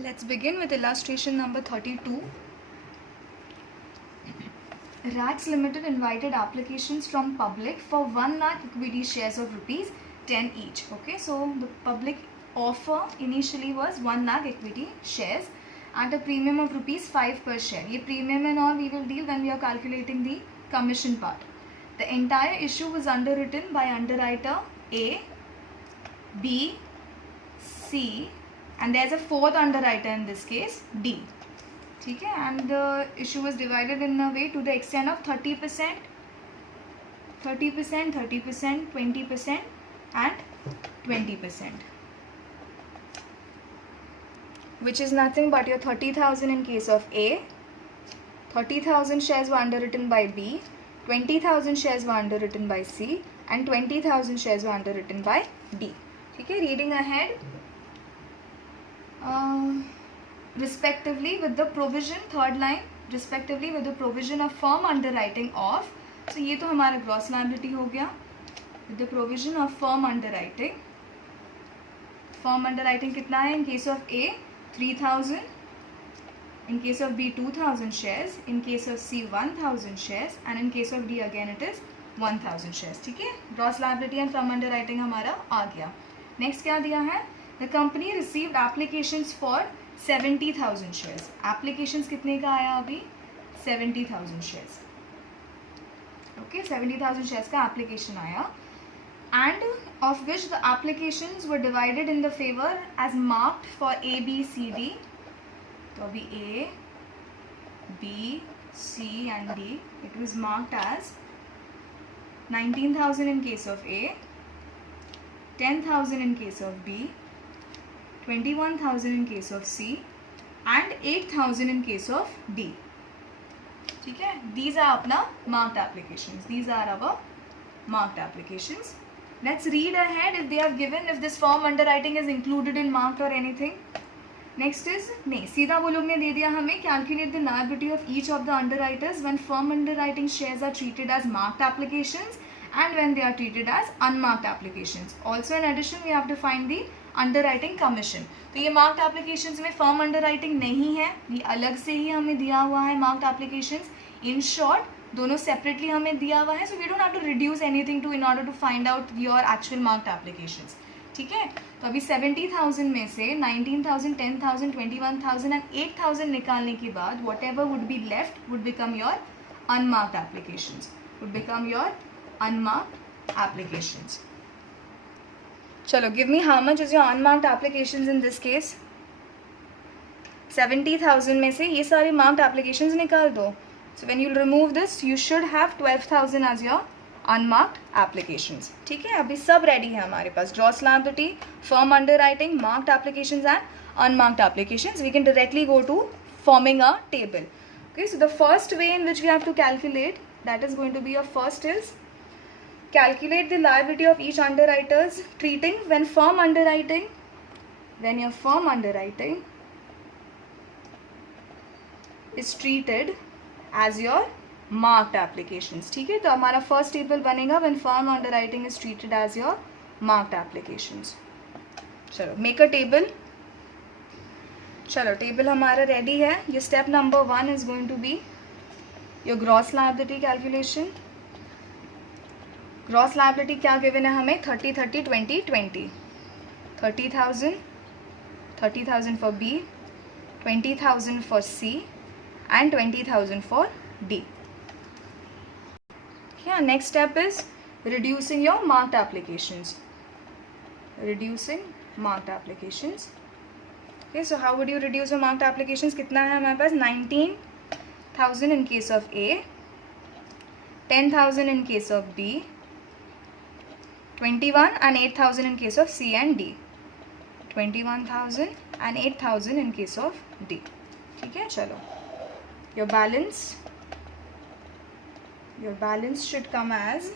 Let's begin with illustration number 32. RATS Limited invited applications from public for 1 lakh equity shares of rupees 10 each. Okay, so the public offer initially was 1 lakh equity shares at a premium of rupees 5 per share. Ye premium and all we will deal when we are calculating the commission part. The entire issue was underwritten by underwriter A, B, C, and there's a fourth underwriter in this case, D. ठीक है, and the issue was divided in a way to the extent of 30%, 30%, 30%, 20%, and 20%, which is nothing but your 30,000 in case of A, 30,000 shares were underwritten by B, 20,000 shares were underwritten by C, and 20,000 shares were underwritten by D. ठीक है, reading ahead. Respectively with the provision, third line, respectively with the provision of firm underwriting of, so ये तो हमारा gross liability हो गया, with the provision of firm underwriting कितना है? In case of A 3,000, in case of B 2,000 shares, in case of C 1,000 shares, and in case of D again it is 1,000 shares. ठीक है, gross liability and firm underwriting हमारा आ गया. Next क्या दिया है? The company received applications for 70,000 shares. Applications कितने का आया अभी? 70,000 shares. Okay, 70,000 shares का application आया, and of which the applications were divided in the favor as marked for A, B, C, D. तो अभी A, B, C and D, it was marked as 19,000 in case of A, 10,000 in case of B, 21,000 in case of C, and 8,000 in case of D. ठीक है, these are अपना marked applications. These are our marked applications. Let's read ahead if they are given, if this firm underwriting is included in marked or anything. Next is नहीं, सीधा वो लोग ने दे दिया हमें calculate the liability of each of the underwriters when firm underwriting shares are treated as marked applications and when they are treated as unmarked applications. Also in addition we have to find the underwriting commission. तो ये marked applications में firm underwriting नहीं है, ये अलग से ही हमें दिया हुआ है मार्क्ड एप्लीकेशंस. इन शॉर्ट दोनों सेपरेटली हमें दिया हुआ है, so we don't have to reduce anything to in order to find out your actual marked applications. ठीक है, तो अभी 70,000 में से 19,000, 10,000, 21,000 एंड 8,000 निकालने के बाद what ever would be left would become your unmarked applications, would become your unmarked applications. चलो, give me how much is your unmarked applications in this case? 70,000 में से ये सारे marked applications निकाल दो. So when you remove this, you should have 12,000 as your unmarked applications. ठीक है, अभी सब ready है हमारे पास. Gross liability, firm underwriting, marked applications and unmarked applications. We can directly go to forming a table. Okay, so the first way in which we have to calculate, that is going to be your first is calculate the liability of each underwriters treating when firm underwriting, when your firm underwriting is treated as your marked applications. ठीक है, तो हमारा first table बनेगा when firm underwriting is treated as your marked applications. चलो, make a table. चलो, table हमारा ready है. ये step number 1 is going to be your gross liability calculation. Gross liability क्या गिवन है हमें? 30, 30, 20, 20. 30,000, 30,000 for B, 20,000 for C and 20,000 for D. Yeah, next step is reducing your marked applications. Reducing marked applications. Okay, so how would you reduce your marked applications? कितना है हमारे पास? 19,000 in case of A, 10,000 in case of B, 21 and 8,000 in case of C and D. 21,000 and 8,000 in case of D. ठीक है, चलो. Your balance should come as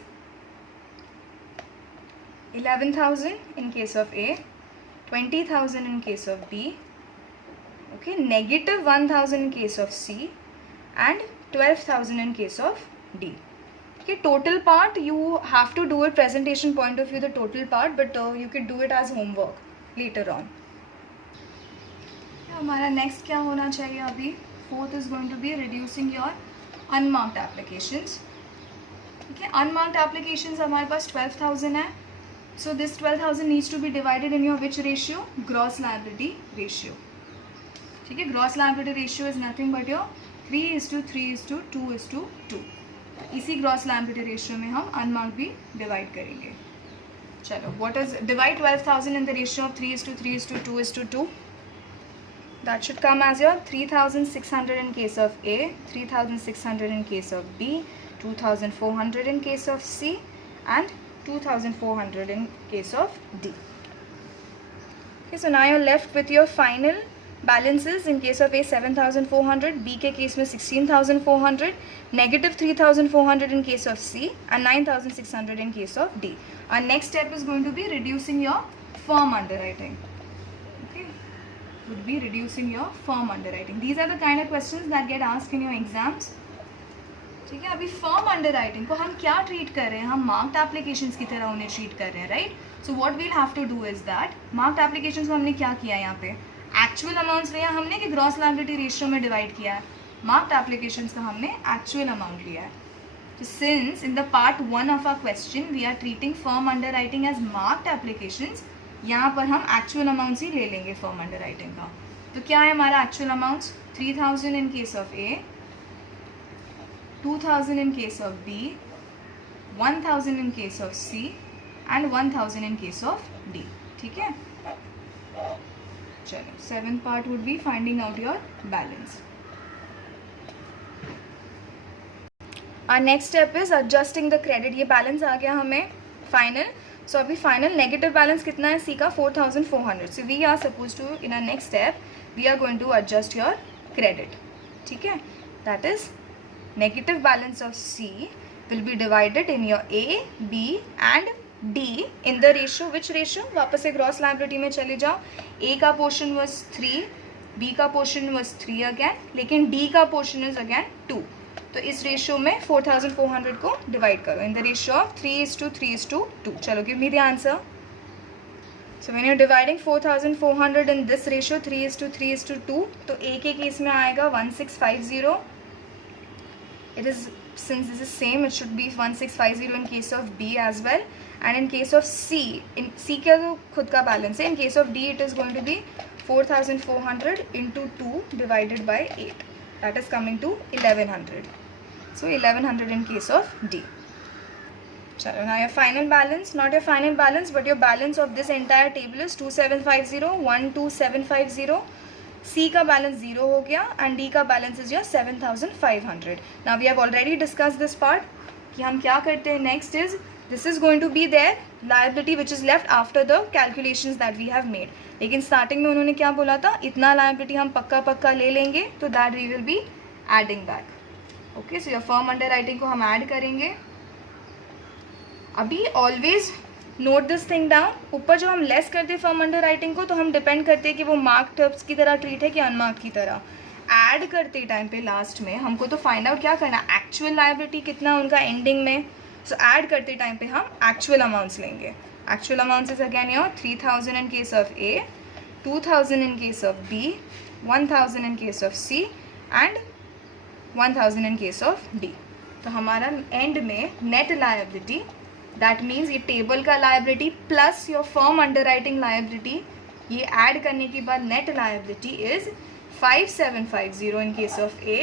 11,000 in case of A, 20,000 in case of B, okay, negative 1,000 in case of C, and 12,000 in case of D. Okay, total part you have to do it presentation point of view, the total part, but you could do it as homework later on. हमारा next क्या होना चाहिए अभी? Fourth is going to be reducing your unmarked applications. ठीक है, unmarked applications हमारे पास 12,000 है. So this 12,000 needs to be divided in your which ratio? Gross liability ratio. ठीक है, gross liability ratio is nothing but your 3:3:2:2. इसी gross liability ratio में हम अनमार्क्ड भी डिवाइड करेंगे. चलो, what is divide 12,000 in the ratio of 3:3:2:2? That should come as your 3,600 in case of A, 3,600 in case of B, 2,400 in case of C, and 2,400 in case of D. Okay, so now you're left with your final balances. In case of A, 7,400, B के case में 16,400, negative 3,400 in case of C, and 9,600 in case of D. Our next step is going to be reducing your firm underwriting. Would be reducing your firm underwriting. These are the kind of questions that get asked in your exams. ठीक है, अभी firm underwriting को हम क्या treat कर रहे हैं? हम मार्क्ड एप्लीकेशंस की तरह उन्हें ट्रीट कर रहे हैं, right? So what we'll have to do is that, marked applications को हमने क्या किया यहाँ पे? एक्चुअल अमाउंट्स लिया हमने कि ग्रॉस लायबिलिटी रेशियो में डिवाइड किया है? मार्क्ड एप्लीकेशंस का हमने एक्चुअल अमाउंट लिया है. तो since in the part 1 of our question we are treating firm underwriting as marked applications, यहाँ पर हम एक्चुअल अमाउंट्स ही ले लेंगे फर्म अंडरराइटिंग का. तो क्या है हमारा actual amounts? 3,000 in case of A, 2,000 in case of B, 1,000 in case of C and 1,000 in case of D. ठीक है, चलो 7th part would be finding out your balance. Our next step is adjusting the credit. ये balance आ गया हमें final. सो अभी final negative balance कितना है? सी का 4,400. So we are suppose to in our next step we are going to adjust your credit. ठीक है, that is negative balance of C will be divided in your A, B and D in the ratio. Which ratio? वापस से gross liability में चले जाओ. A का portion was 3, B का portion was 3 again, लेकिन डी का पोर्शन इज अगैन 2. तो इस रेशियो में 4,400 को डिवाइड करो इन द रेशियो ऑफ 3:3:2. चलो give me the answer. So when you are dividing 4,400 in this ratio 3:3:2, तो ए के केस में आएगा 1650. It is since this is same it should be 1650 in case of B as well, and in case of C, in C का तो खुद का balance है. In case of D it is going to be 4,400 into 2 divided by 8. That is coming to 1,100. So 1,100 in case of D. Chalo, now your final balance, not your final balance, but your balance of this entire table is 2,750, 1,2,750. C का balance 0 हो गया and D का balance is your 7,500. Now we have already discussed this part. कि हम क्या करते हैं next is this is going to be their liability which is left after the calculations that we have made. लेकिन starting में उन्होंने क्या बोला था? इतना liability हम पक्का ले लेंगे, तो that we will be adding back. Okay, so your firm underwriting को हम ऐड करेंगे. अभी always note this thing down. ऊपर जब हम लेस करते हैं फर्म अंडरराइटिंग को, तो हम डिपेंड करते हैं कि वो मार्क टर्म्स की तरह ट्रीट है कि अनमार्क की तरह. ऐड करते टाइम पे लास्ट में हमको तो फाइंड आउट क्या करना, एक्चुअल लायबिलिटी कितना उनका एंडिंग में. सो ऐड करते टाइम पे हम एक्चुअल अमाउंट्स लेंगे. Actual amounts is again your 3,000 in case of A, 2,000 in case of B, 1,000 in case of C and 1,000 in case of D. तो हमारा एंड में नेट लायबिलिटी, दैट मीन्स ये table का liability plus your firm underwriting liability, ये add करने के बाद net liability is 5,750 in case of A,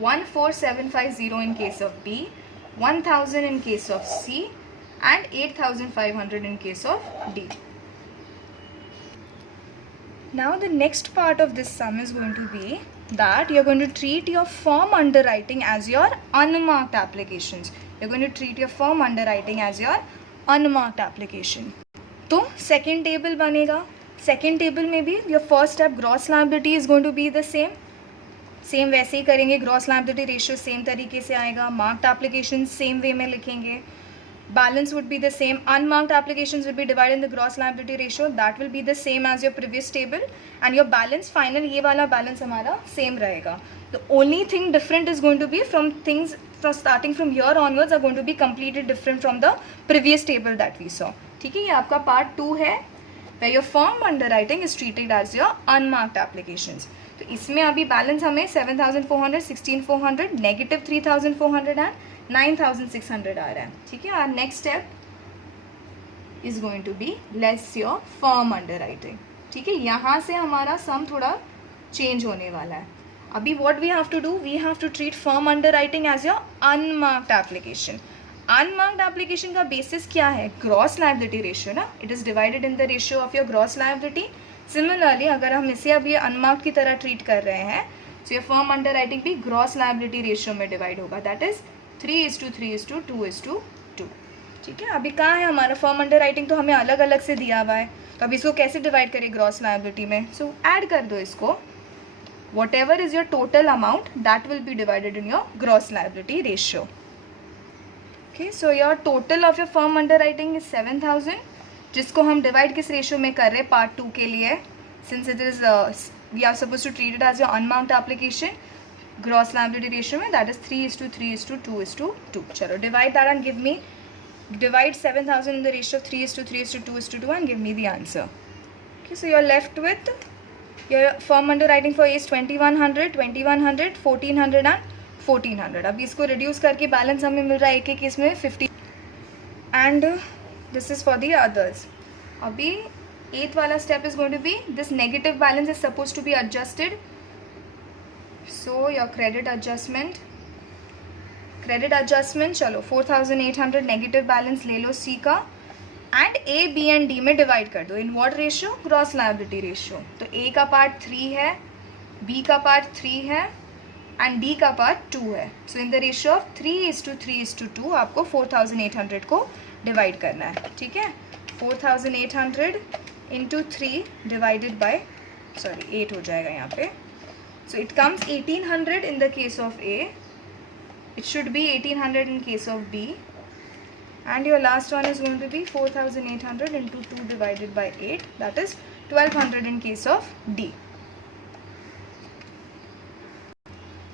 1,4750 in case of B, 1,000 in case of C and 8,500 in case of D. Now the next part of this sum is going to be that you're going to treat your firm underwriting as your unmarked applications. You're going to treat your firm underwriting as your unmarked application. तो second table बनेगा. Second table में भी your first step gross liability is going to be the same. Same वैसे ही करेंगे. Gross liability ratio same तरीके से आएगा. Marked applications same way में लिखेंगे. Balance would be the same. Unmarked applications will be divided in the gross liability ratio. That will be the same as your previous table. And your balance final, ये वाला balance हमारा same रहेगा. The only thing different is going to be from things from starting from here onwards are going to be completely different from the previous table that we saw. ठीक है, ये आपका part 2 है. where your firm underwriting is treated as your unmarked applications. तो इसमें अभी balance हमें 7,400, 16,400, negative 3,400 and 9,600 आ रहा है. ठीक है. और next step is going to be less your firm underwriting. ठीक है. यहाँ से हमारा सम थोड़ा चेंज होने वाला है. अभी what we have to do, we have to treat firm underwriting as your unmarked application. Unmarked application का बेसिस क्या है? ग्रॉस लायबिलिटी रेशियो ना. It is divided in the ratio of your gross liability. Similarly अगर हम इसे अब ये unmarked की तरह ट्रीट कर रहे हैं तो ये फर्म अंडरराइटिंग भी ग्रॉस लायबिलिटी रेशियो में डिवाइड होगा. That is 3:3:2:2. ठीक है. अभी कहाँ है हमारा फर्म अंडरराइटिंग? तो हमें अलग अलग से दिया हुआ है. तो अब इसको कैसे डिवाइड करें ग्रॉस लायबिलिटी में? सो ऐड कर दो इसको. What ever is your total amount that will be divided in your gross liability ratio. Okay. So your total of your firm underwriting is 7,000, जिसको हम डिवाइड किस रेशियो में कर रहे हैं? पार्ट 2 के लिए. Since it is we are suppose to treat it as your unmarked application, gross liability ratio में दैट इज 3:3:2:2. चलो divide that and give me, divide 7,000 in the ratio of 3:3:2:2 and give me the answer. Okay, so you're left with your firm underwriting for A is 2,100, 2,100, 1,400 and 1,400. अभी इसको reduce करके balance हमें मिल रहा है एक case में 50 and this is for the others. अभी 8th वाला step is going to be this negative balance is supposed to be adjusted. So your credit adjustment, चलो 4,800 नेगेटिव बैलेंस ले लो सी का and A B and D में divide कर दो. In what ratio? Gross liability ratio. तो A का part 3 है, बी का पार्ट 3 है एंड डी का पार्ट 2 है. सो इन द रेशियो ऑफ 3:3:2 आपको 4,800 को डिवाइड करना है. ठीक है. 4,800 इंटू 3 डिवाइडेड बाय 8 हो जाएगा यहाँ पे. So it comes 1,800 in the case of A. It should be 1,800 in case of B, and your last one is going to be 4,800 into 2 divided by 8, that is 1,200 in case of D.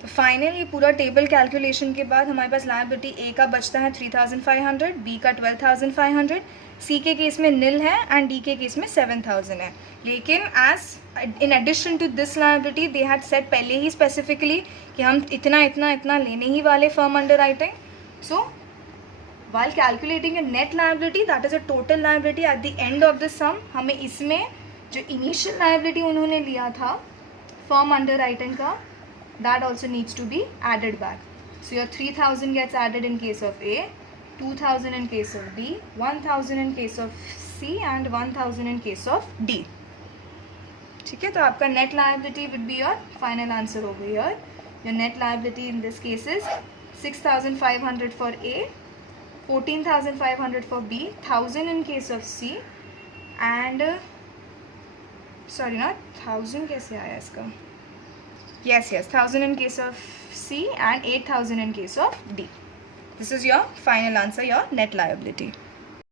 तो finally पूरा table calculation के बाद हमारे पास liability ए का बचता है 3,500, B का 12,500, सी के केस में निल है एंड डी के केस में 7,000 है. लेकिन as in addition to this liability they had set पहले ही स्पेसिफिकली कि हम इतना इतना इतना लेने ही वाले firm underwriting. So while calculating a net liability that is a total liability at the end of the sum, हमें इसमें जो इनिशियल लायबिलिटी उन्होंने लिया था फर्म अंडरराइटिंग का, that also needs to be added back. So your 3,000 gets added in case of A, 2,000 in case of B, 1,000 in case of C and 1,000 in case of D. ठीक है. तो आपका net liability would be your final answer over here. Your net liability in this case is 6,500 for A, 14,500 for B, 1,000 in case of C and sorry not 1,000 कैसे आया इसका? Yes, 1,000 in case of C and 8,000 in case of D. This is your final answer, your net liability.